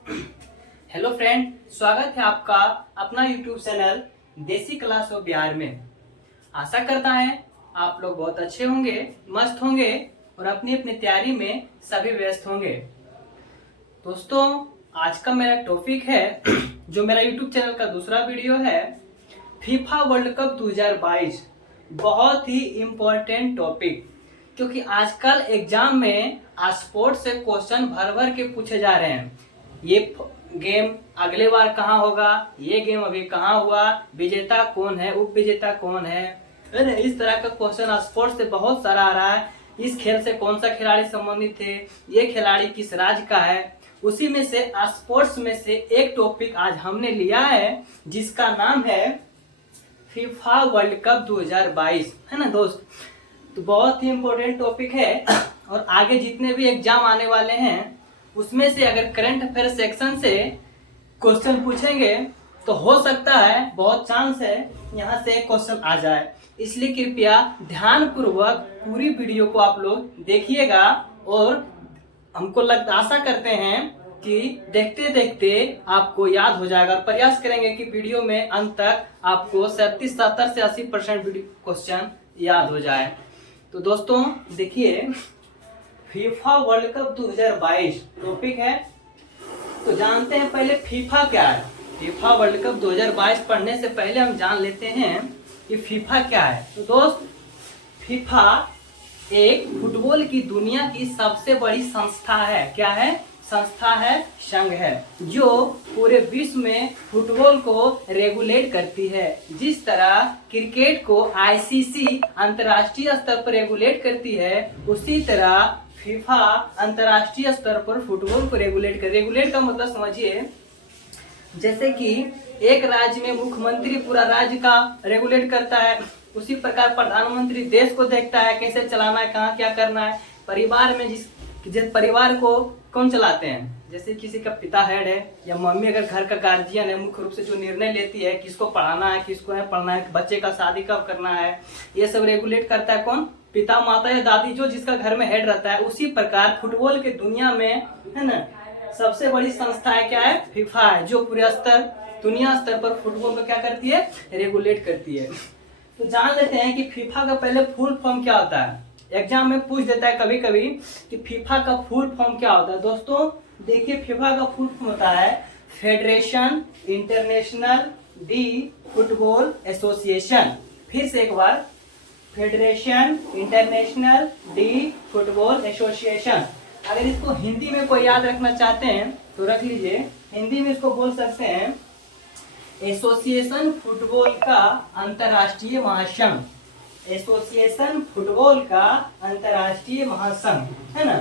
Hello friend, स्वागत है आपका अपना यूट्यूब चैनल देसी क्लास ऑफ बिहार में। आशा करता है आप लोग बहुत अच्छे होंगे, मस्त होंगे और अपनी अपनी तैयारी में सभी व्यस्त होंगे। दोस्तों, आज का मेरा टॉपिक है जो मेरा यूट्यूब चैनल का दूसरा वीडियो है, फीफा वर्ल्ड कप 2022। बहुत ही इम्पोर्टेंट टॉपिक, क्योंकि आजकल एग्जाम में स्पोर्ट्स से क्वेश्चन भर भर के पूछे जा रहे हैं। ये गेम अगले बार कहाँ होगा, ये गेम अभी कहाँ हुआ, विजेता कौन है, उप विजेता कौन है। इस तरह का क्वेश्चन स्पोर्ट्स से बहुत सारा आ रहा है। इस खेल से कौन सा खिलाड़ी संबंधित है, ये खिलाड़ी किस राज्य का है। उसी में से स्पोर्ट्स में से एक टॉपिक आज हमने लिया है जिसका नाम है फीफा वर्ल्ड कप 2022, है ना दोस्त। तो बहुत ही इम्पोर्टेंट टॉपिक है और आगे जितने भी एग्जाम आने वाले हैं उसमें से अगर करंट अफेयर सेक्शन से क्वेश्चन पूछेंगे तो हो सकता है, बहुत चांस है यहाँ से एक क्वेश्चन आ जाए। इसलिए कृपया ध्यान पूर्वक पूरी वीडियो को आप लोग देखिएगा और हमको आशा करते हैं कि देखते देखते आपको याद हो जाएगा। और प्रयास करेंगे कि वीडियो में अंत तक आपको 70 से 80% क्वेश्चन याद हो जाए। तो दोस्तों देखिए, फीफा वर्ल्ड कप 2022 टॉपिक है। तो जानते हैं पहले फीफा क्या है। फीफा वर्ल्ड कप 2022 पढ़ने से पहले हम जान लेते हैं कि फीफा क्या है। तो दोस्त, फीफा एक फुटबॉल की दुनिया की सबसे बड़ी संस्था है। क्या है? संस्था है, संघ है, जो पूरे विश्व में फुटबॉल को रेगुलेट करती है। जिस तरह क्रिकेट को आईसीसी अंतर्राष्ट्रीय स्तर पर रेगुलेट करती है, उसी तरह फीफा अंतर्राष्ट्रीय स्तर पर फुटबॉल को रेगुलेट का मतलब समझिए, जैसे कि एक राज्य में मुख्यमंत्री पूरा राज्य का रेगुलेट करता है, उसी प्रकार प्रधानमंत्री देश को देखता है कैसे चलाना है, कहाँ क्या करना है। परिवार में जिस परिवार को कौन चलाते हैं, जैसे किसी का पिता हेड है या मम्मी अगर घर का गार्जियन है, मुख्य रूप से जो निर्णय लेती है किसको पढ़ाना है, किसको है पढ़ना है, बच्चे का शादी कब करना है, ये सब रेगुलेट करता है कौन? पिता, माता या दादी, जो जिसका घर में हेड रहता है। उसी प्रकार फुटबॉल के दुनिया में, है ना, सबसे बड़ी संस्था है क्या है? फीफा है, जो पूरे दुनिया स्तर पर फुटबॉल को क्या करती है? रेगुलेट करती है। तो जान लेते हैं कि फीफा का पहले फुल फॉर्म क्या होता है। एग्जाम में पूछ देता है कभी कभी कि फीफा का फुल फॉर्म क्या होता है। दोस्तों देखिए, फीफा का फुल फॉर्म होता है federation international de football association. फिर से एक बार, federation international de football association. अगर इसको हिंदी में कोई याद रखना चाहते हैं तो रख लीजिए। हिंदी में इसको बोल सकते हैं एसोसिएशन फुटबॉल का अंतर्राष्ट्रीय महासंघ। एसोसिएशन फुटबॉल का अंतर्राष्ट्रीय महासंघ, है ना।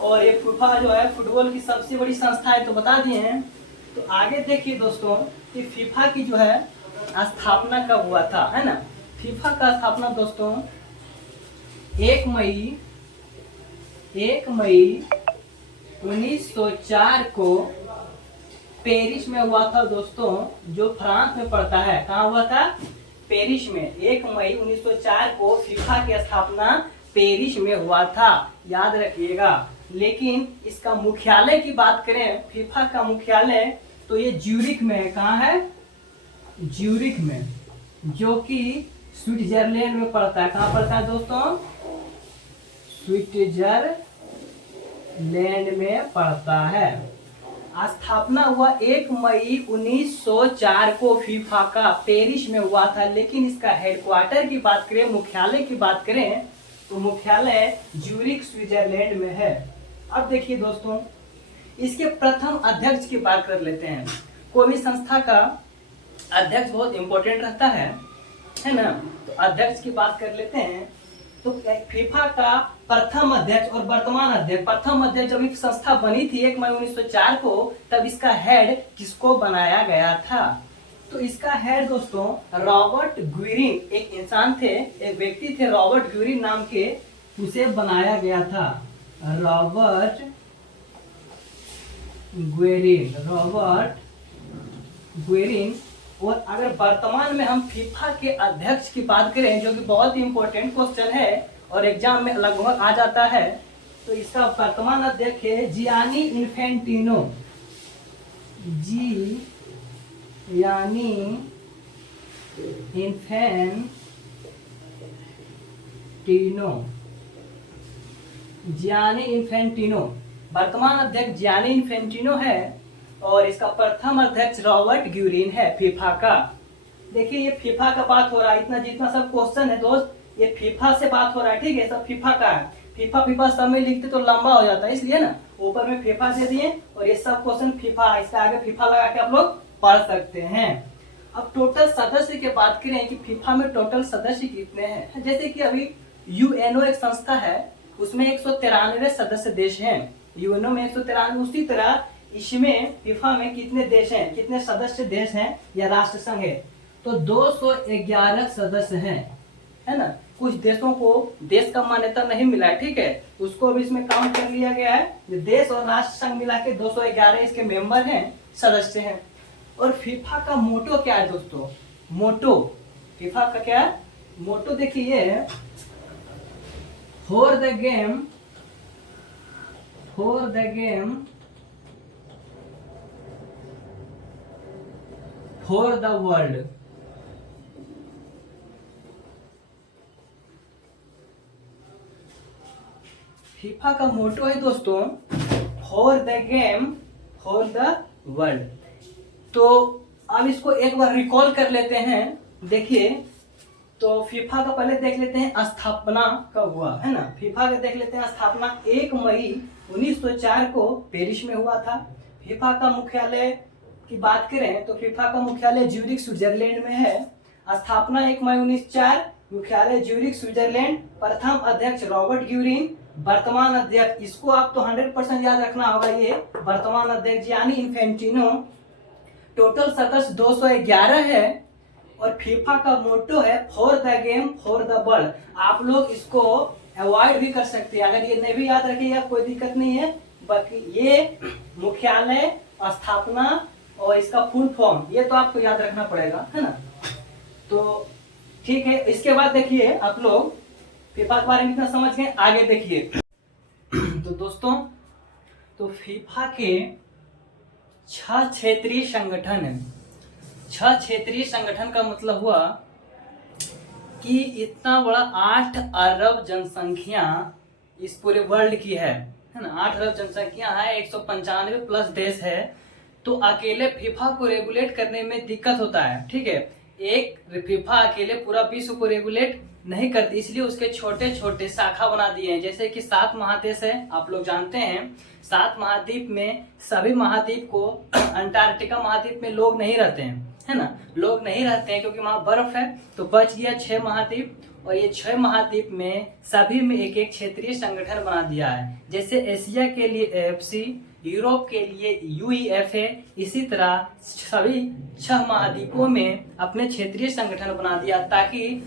और ये फीफा जो है फुटबॉल की सबसे बड़ी संस्था है, तो बता दिए हैं। तो आगे देखिए दोस्तों कि फीफा की जो है स्थापना कब हुआ था, है ना। फीफा का स्थापना दोस्तों 1 मई 1904 को पेरिस में हुआ था दोस्तों, जो फ्रांस में पड़ता है। कहाँ हुआ था? पेरिस में। 1 मई 1904 को फीफा की स्थापना पेरिस में हुआ था, याद रखिएगा। लेकिन इसका मुख्यालय की बात करें, फीफा का मुख्यालय तो ये ज्यूरिख में है। कहाँ है? ज्यूरिख में, जो कि स्विट्जरलैंड में पड़ता है। कहाँ पड़ता है दोस्तों? स्विट्जरलैंड में पड़ता है। स्थापना हुआ 1 मई 1904 को फीफा का, पेरिस में हुआ था। लेकिन इसका हेडक्वार्टर की बात करें, मुख्यालय की बात करें, तो मुख्यालय ज्यूरिख स्विट्जरलैंड में है। अब देखिए दोस्तों, इसके प्रथम अध्यक्ष की बात कर लेते हैं। कोई भी संस्था का अध्यक्ष बहुत इंपॉर्टेंट रहता है ना। तो अध्यक्ष की बात कर लेते हैं। तो फीफा का प्रथम अध्यक्ष और वर्तमान अध्यक्ष, प्रथम अध्यक्ष जब ये संस्था बनी थी 1 मई 1904 को, तब इसका हेड किसको बनाया गया था? तो इसका हेड दोस्तों रॉबर्ट ग्विरिन, एक इंसान थे, एक व्यक्ति थे, रॉबर्ट ग्विरिन नाम के, उसे बनाया गया था। रॉबर्ट ग्विरिन। और अगर वर्तमान में हम फीफा के अध्यक्ष की बात करें, जो कि बहुत ही इंपॉर्टेंट क्वेश्चन है और एग्जाम में लगभग आ जाता है, तो इसका वर्तमान अध्यक्ष है Gianni Infantino. Gianni Infantino. Gianni Infantino वर्तमान अध्यक्ष जियानी इन्फेंटिनो है और इसका प्रथम अध्यक्ष रॉबर्ट ग्यूरिन है फीफा का। देखिए ये फीफा का बात हो रहा है, इतना जितना सब क्वेश्चन है दोस्त ये फीफा से बात हो रहा है, ठीक है, सब फीफा का है। फीफा सब में लिखते तो लंबा हो जाता है, इसलिए ना ऊपर में फीफा दे दिए और ये सब क्वेश्चन फीफा, इसके आगे फीफा लगा के आप लोग पढ़ सकते हैं। अब टोटल सदस्य की बात करें कि फीफा में टोटल सदस्य कितने हैं, जैसे कि अभी यूएनओ एक संस्था है उसमें 193 सदस्य देश हैं, यूएनओ में 193। उसी तरह इसमें फीफा में कितने देश हैं, कितने सदस्य देश हैं या राष्ट्र संघ है, तो 211 सदस्य हैं, है ना। कुछ देशों को देश का मान्यता नहीं मिला है, ठीक है, उसको भी इसमें काउंट कर लिया गया है। देश और राष्ट्र संघ मिला के 211 इसके मेंबर हैं, सदस्य हैं। और फीफा का मोटो क्या है दोस्तों, मोटो फीफा का क्या है मोटो, देखिए for the game for the world. FIFA का मोटो है दोस्तों for the game for the world. तो अब इसको एक बार रिकॉल कर लेते हैं। देखिए तो फीफा का पहले देख लेते हैं स्थापना कब हुआ, है ना। फीफा का देख लेते हैं स्थापना 1 मई 1904 को पेरिस में हुआ था। फीफा का मुख्यालय की बात करें तो फीफा का मुख्यालय ज्यूरिख स्विट्जरलैंड में है। स्थापना 1 मई 1904, मुख्यालय ज्यूरिख स्विट्जरलैंड। प्रथम अध्यक्ष रॉबर्ट ग्यूरिन, वर्तमान अध्यक्ष, इसको आप तो 100% याद रखना होगा, ये वर्तमान अध्यक्ष यानी इन्फेंटिनो। टोटल सदस्य 211 है और फीफा का मोटो है for the game for the world. आप लोग इसको अवॉइड भी कर सकते हैं, अगर ये नहीं भी याद रखिएगा कोई दिक्कत नहीं है। बाकी ये मुख्यालय, स्थापना और इसका फुल फॉर्म ये तो आपको याद रखना पड़ेगा, है ना। तो ठीक है, इसके बाद देखिए आप लोग फीफा के बारे में इतना समझ गए, आगे देखिए। तो दोस्तों तो फीफा के 6 क्षेत्रीय संगठन है। 6 क्षेत्रीय संगठन का मतलब हुआ कि इतना बड़ा 8 अरब जनसंख्या इस पूरे वर्ल्ड की है ना। 8 अरब जनसंख्या है, 195 प्लस देश है। तो अकेले फीफा को रेगुलेट करने में दिक्कत होता है, ठीक है। एक फीफा अकेले पूरा विश्व को रेगुलेट नहीं करती, इसलिए उसके छोटे छोटे शाखा बना दिए हैं। जैसे कि 7 महादेश है, आप लोग जानते हैं। 7 महाद्वीप में सभी महाद्वीप को अंटार्कटिका महाद्वीप में लोग नहीं रहते हैं, है ना, लोग नहीं रहते हैं क्योंकि वहाँ बर्फ है। तो बच गया 6 महाद्वीप और ये 6 महाद्वीप में सभी में एक एक क्षेत्रीय संगठन बना दिया है। जैसे एशिया के लिए AFC, यूरोप के लिए UEFA, इसी तरह सभी 6 महाद्वीपों में अपने क्षेत्रीय संगठन बना दिया ताकि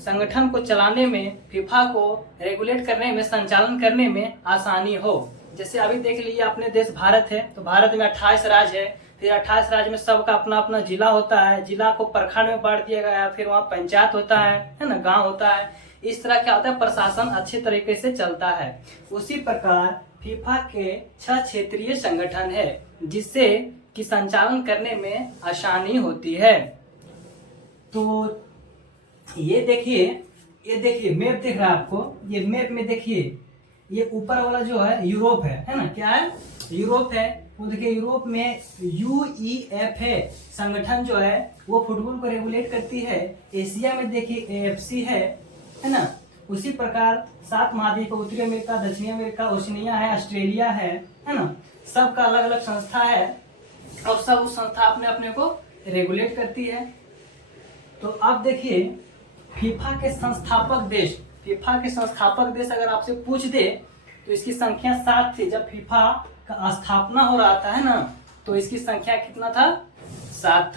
संगठन को चलाने में, फीफा को रेगुलेट करने में, संचालन करने में आसानी हो। जैसे अभी देख लीजिए अपने देश भारत है, तो भारत में 28 राज्य है, फिर 28 राज्य में सबका अपना अपना जिला होता है, जिला को प्रखंड में बांट दिया गया है, फिर वहाँ पंचायत होता है ना, गांव होता है। इस तरह क्या होता है, प्रशासन अच्छे तरीके से चलता है। उसी प्रकार फीफा के 6 क्षेत्रीय संगठन है जिससे कि संचालन करने में आसानी होती है। तो ये देखिए मैप दिख रहा है आपको, ये मैप में देखिए ये ऊपर वाला जो है यूरोप है ना, क्या है, यूरोप है। वो देखिए यूरोप में UEFA संगठन जो है वो फुटबॉल को रेगुलेट करती है। एशिया में देखिए AFC है ना। उसी प्रकार 7 महाद्वीप, उत्तरी अमेरिका, दक्षिणी अमेरिका, ओशिनिया है, ऑस्ट्रेलिया है ना। सबका अलग अलग संस्था है और सब उस संस्था अपने अपने को रेगुलेट करती है। तो अब देखिए फीफा के संस्थापक देश अगर आपसे पूछ दे तो इसकी संख्या 7 थी। जब फीफा का स्थापना हो रहा था, है ना, तो इसकी संख्या कितना था, 7 था।